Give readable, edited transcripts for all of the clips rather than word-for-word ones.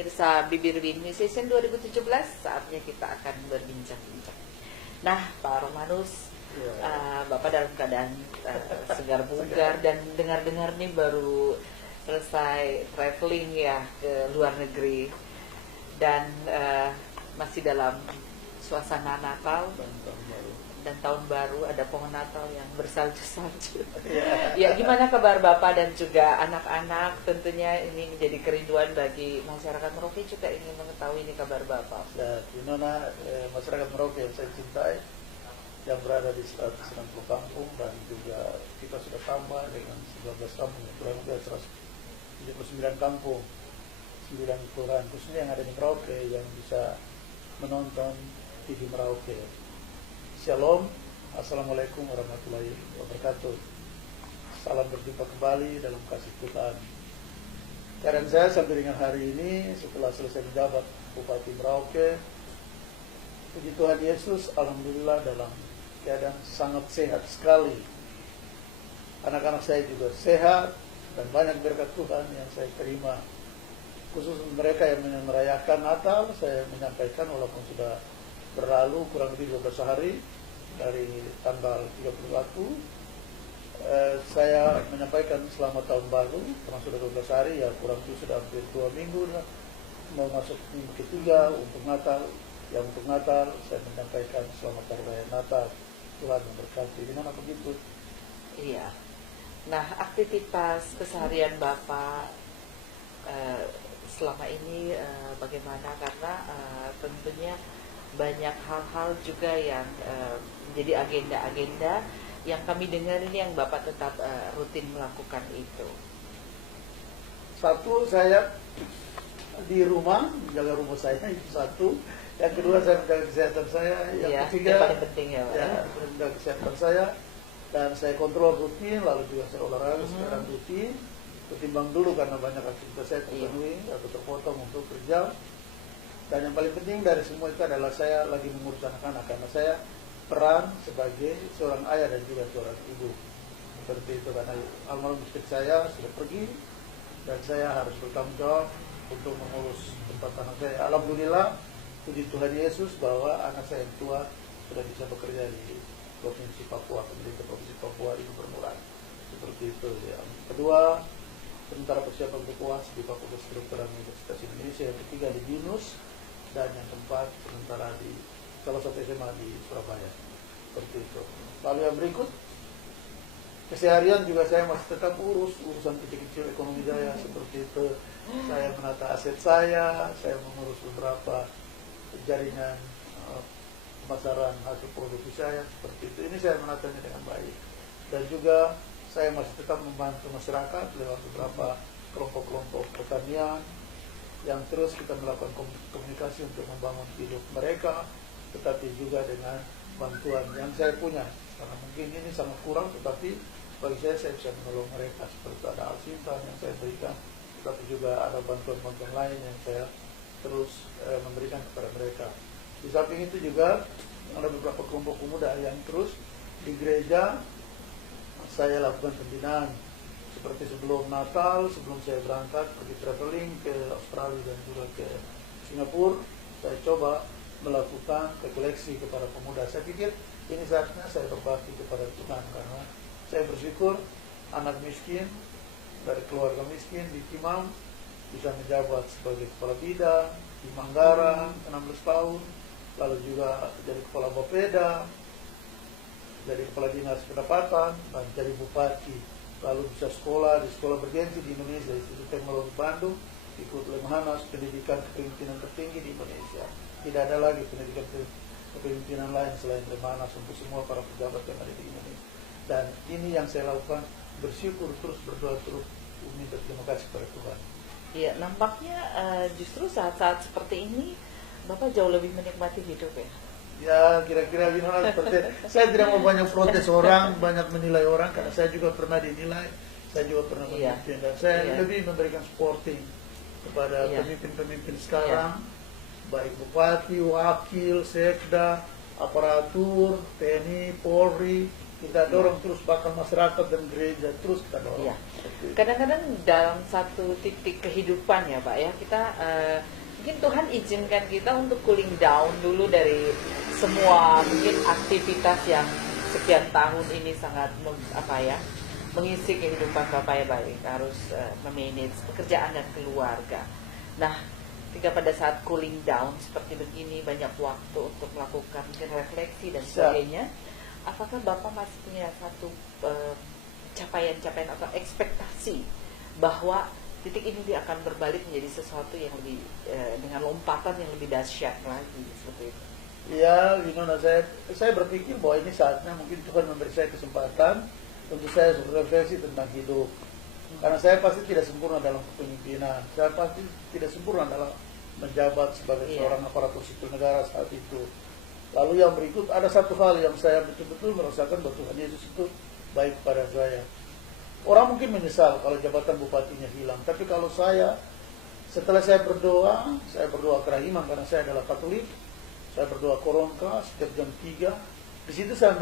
pemirsa Bibir Bini Session 2017, saatnya kita akan berbincang-bincang. Nah, Pak Romanus, Bapak dalam keadaan segar bugar dan dengar-dengar nih baru selesai traveling ya ke luar negeri dan masih dalam suasana Natal dan tahun baru, ada pohon Natal yang bersalju-salju. Ya, gimana kabar Bapak dan juga anak-anak? Tentunya ini menjadi kerinduan bagi masyarakat Merauke, juga ingin mengetahui ini kabar Bapak. Ya, Nona, masyarakat Merauke yang saya cintai, yang berada di 160 kampung, dan juga kita sudah tambah dengan 19 kampung, kurang lebih 179 kampung, 9 kelurahan, khususnya yang ada di Merauke yang bisa menonton TV Merauke. Shalom, Assalamualaikum warahmatullahi wabarakatuh. Salam berjumpa kembali dalam kasih Tuhan. Keadaan saya sampai dengan hari ini setelah selesai menjabat Bupati Merauke, puji Tuhan Yesus, alhamdulillah dalam keadaan sangat sehat sekali. Anak-anak saya juga sehat dan banyak berkat Tuhan yang saya terima. Khusus mereka yang merayakan Natal, saya menyampaikan walaupun sudah berlalu kurang lebih 12 hari dari tanggal 31, saya menyampaikan selamat tahun baru, karena sudah 12 hari, ya kurang lebih sudah hampir 2 minggu lah, mau masuk minggu ketiga untuk Natal. Yang untuk Natal saya menyampaikan selamat hari raya Natal, Tuhan memberkati. Gimana begitu? Iya. Nah, aktivitas keseharian Bapak selama ini bagaimana? Karena tentunya banyak hal-hal juga yang menjadi agenda-agenda yang kami dengar ini yang Bapak tetap rutin melakukan itu. Satu, saya di rumah, menjaga rumah saya, itu satu. Yang kedua, saya menjaga kesehatan saya. Yang ketiga, yang paling penting ya, menjaga kesehatan saya. Dan saya kontrol rutin, lalu juga saya olahraga sekarang rutin. Ketimbang dulu karena banyak aktivitas saya terpenuhi atau terpotong untuk kerja. Dan yang paling penting dari semua itu adalah saya lagi mengurus anak-anak, karena saya peran sebagai seorang ayah dan juga seorang ibu. Seperti itu, karena almarhum istri saya sudah pergi dan saya harus bertanggung jawab untuk mengurus tempat anak saya. Alhamdulillah, puji Tuhan Yesus bahwa anak saya yang tua sudah bisa bekerja di Provinsi Papua, pemerintah Provinsi Papua di Gubernur. Seperti itu. Yang kedua, sementara persiapan untuk UAS di Fakultas Kedokteran Universitas Indonesia. Yang ketiga di BINUS. Dan yang keempat sementara di salah satu SMA di Surabaya. Seperti itu. Lalu yang berikut, keseharian juga saya masih tetap urusan kecil-kecil ekonomi saya. Seperti itu, saya menata aset saya mengurus beberapa jaringan pemasaran hasil produksi saya. Seperti itu, ini saya menatanya dengan baik. Dan juga saya masih tetap membantu masyarakat lewat beberapa kelompok-kelompok pertanian, yang terus kita melakukan komunikasi untuk membangun hidup mereka, tetapi juga dengan bantuan yang saya punya. Karena mungkin ini sangat kurang, tetapi bagi saya bisa menolong mereka. Seperti ada Al-Sintan yang saya berikan, tetapi juga ada bantuan-bantuan lain yang saya terus memberikan kepada mereka. Di samping itu juga ada beberapa kelompok pemuda yang terus di gereja saya lakukan pembinaan. Seperti sebelum Natal, sebelum saya berangkat pergi traveling ke Australia dan juga ke Singapura, saya coba melakukan koleksi kepada pemuda. Saya pikir ini saatnya saya berbakti kepada Tuhan, karena saya bersyukur anak miskin dari keluarga miskin di Timam bisa menjabat sebagai kepala bidang di Manggarai 16 tahun, lalu juga jadi kepala Bapeda, jadi kepala dinas pendapatan, dan jadi bupati. Lalu bisa sekolah di sekolah bergensi di Indonesia, Institut Teknologi Bandung, ikut Lemhanas, pendidikan kepemimpinan tertinggi di Indonesia. Tidak ada lagi pendidikan kepemimpinan lain selain Lemhanas untuk semua para pejabat yang ada di Indonesia. Dan ini yang saya lakukan, bersyukur terus, berdoa terus, minta terima kasih kepada Tuhan. Iya, nampaknya justru saat-saat seperti ini Bapak jauh lebih menikmati hidup ya. Ya, kira-kira gimana, seperti saya tidak mau banyak protes orang, banyak menilai orang, karena saya juga pernah dinilai, saya juga pernah memimpin, dan saya lebih memberikan supporting kepada pemimpin-pemimpin sekarang, baik bupati, wakil, sekda, aparatur, TNI, Polri, Kita dorong terus, bahkan masyarakat dan gereja terus kita dorong. Iya. Kadang-kadang dalam satu titik kehidupan ya Pak ya, kita mungkin Tuhan izinkan kita untuk cooling down dulu dari semua mungkin aktivitas yang sekian tahun ini sangat mengisi kehidupan Bapak ya, baik harus memanage pekerjaan dan keluarga. Nah, ketika pada saat cooling down seperti begini, banyak waktu untuk melakukan refleksi dan sebagainya, apakah Bapak masih punya satu capaian-capaian atau ekspektasi bahwa titik ini dia akan berbalik menjadi sesuatu yang lebih dengan lompatan yang lebih dahsyat lagi seperti itu? Ya, saya berpikir bahwa ini saatnya mungkin Tuhan memberi saya kesempatan untuk saya refleksi tentang hidup. Karena saya pasti tidak sempurna dalam kepemimpinan, saya pasti tidak sempurna dalam menjabat sebagai seorang aparatur sipil negara saat itu. Lalu yang berikut, ada satu hal yang saya betul-betul merasakan bahwa Tuhan Yesus itu baik pada saya. Orang mungkin menyesal kalau jabatan bupatinya hilang, tapi kalau saya, setelah saya berdoa kerahiman karena saya adalah Katolik, saya berdoa koronka setiap jam 3. Di situ saya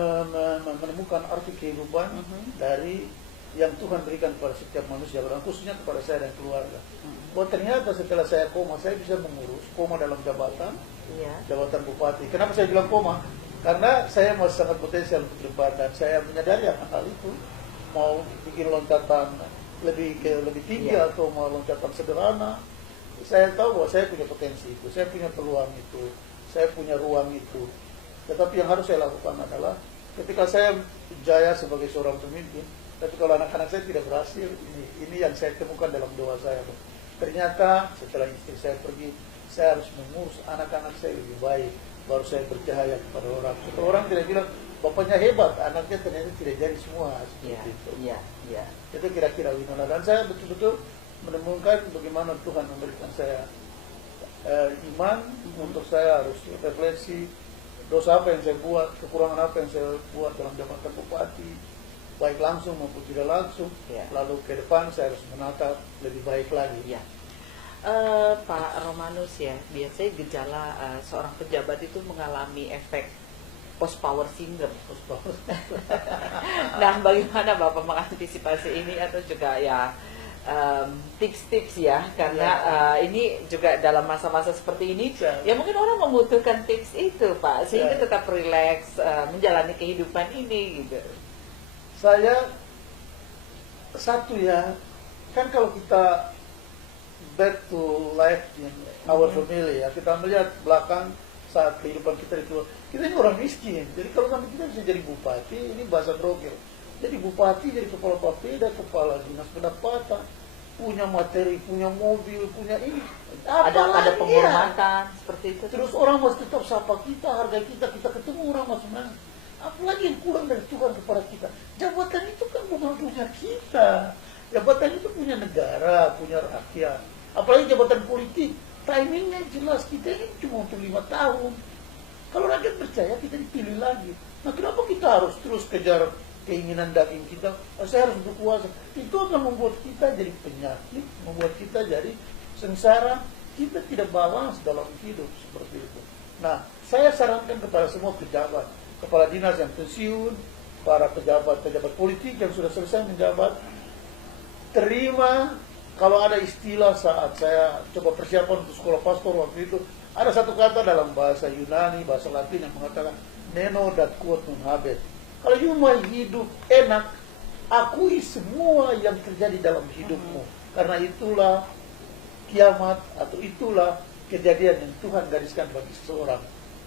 menemukan arti kehidupan dari yang Tuhan berikan kepada setiap manusia, dan khususnya kepada saya dan keluarga. Bahwa ternyata setelah saya koma, saya bisa mengurus koma dalam jabatan bupati. Kenapa saya bilang koma? Karena saya masih sangat potensial untuk depan, dan saya menyadari akan hal itu. Mau bikin loncatan lebih tinggi atau mau loncatan sederhana, saya tahu bahwa saya punya potensi itu, saya punya peluang itu, saya punya ruang itu. Tetapi yang harus saya lakukan adalah ketika saya jaya sebagai seorang pemimpin, tapi kalau anak-anak saya tidak berhasil, ini yang saya temukan dalam doa saya. Ternyata setelah istri saya pergi, saya harus mengurus anak-anak saya lebih baik, baru saya bercahaya kepada orang. Supaya orang tidak bilang, bapaknya hebat, anaknya ternyata tidak jadi semua. Seperti itu. Itu kira-kira Winona. Dan saya betul-betul menemukan bagaimana Tuhan memberikan saya iman untuk saya harus refleksi dosa apa yang saya buat, kekurangan apa yang saya buat dalam jabatan bupati, baik langsung maupun tidak langsung. Lalu ke depan saya harus menatap lebih baik lagi. Pak Romanus ya, biasanya gejala seorang pejabat itu mengalami efek post power syndrome. Nah, bagaimana Bapak mengantisipasi ini, atau juga ya tips-tips ya, karena ini juga dalam masa-masa seperti ini ya mungkin orang membutuhkan tips itu Pak, sehingga tetap rileks menjalani kehidupan ini gitu. Saya satu ya, kan kalau kita back to life in our family ya, kita melihat belakang saat kehidupan kita itu, kita ini orang miskin. Jadi kalau sampai kita bisa jadi bupati, ini bahasa brokil. Jadi bupati, jadi kepala bapeda, kepala dinas pendapatan, punya materi, punya mobil, punya ini. Ada penghormatan seperti itu. Terus orang masih tetap sapa kita, harga kita ketemu orang masih menang. Apalagi yang kurang dari Tuhan kepada kita. Jabatan itu kan bukan punya kita. Jabatan itu punya negara, punya rakyat. Apalagi jabatan politik, timingnya jelas, kita ini cuma untuk 5 tahun. Kalau rakyat percaya, kita dipilih lagi. Nah, kenapa kita harus terus kejar keinginan daging kita? Saya harus berkuasa. Itu akan membuat kita jadi penyakit, membuat kita jadi sengsara. Kita tidak balance dalam hidup seperti itu. Nah, saya sarankan kepada semua pejabat, kepala dinas yang pensiun, para pejabat politik yang sudah selesai menjabat, terima. Kalau ada istilah saat saya coba persiapan untuk sekolah pastor waktu itu, ada satu kata dalam bahasa Yunani, bahasa Latin yang mengatakan neno dat quod non habet. Kalau you mau hidup enak, akui semua yang terjadi dalam hidupmu. Karena itulah kiamat, atau itulah kejadian yang Tuhan gariskan bagi seseorang.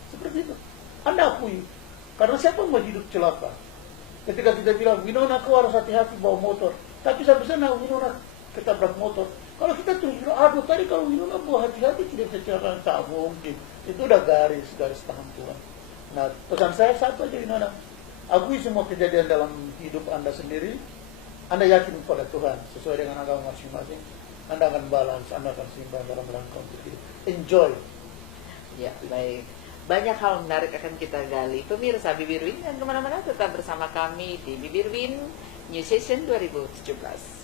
Seperti itu. Anda akui. Karena siapa mau hidup celaka? Ketika kita bilang, Winona kau harus hati-hati bawa motor. Tapi sampai sana Winona ketabrak motor. Kalau kita terus bilang, aduh tadi kalau Winona bawa hati-hati tidak bisa celaka. Tak mungkin. Itu udah garis tangan Tuhan. Nah, pesan saya satu aja Winona. Akui semua kejadian dalam hidup Anda sendiri. Anda yakin kepada Tuhan sesuai dengan agama masing-masing. Anda akan balance, Anda akan seimbang dalam rangka untuk hidup. Enjoy. Ya, baik. Banyak hal menarik akan kita gali. Pemirsa Bibir Win, dan kemana-mana tetap bersama kami di Bibir Win New Session 2017.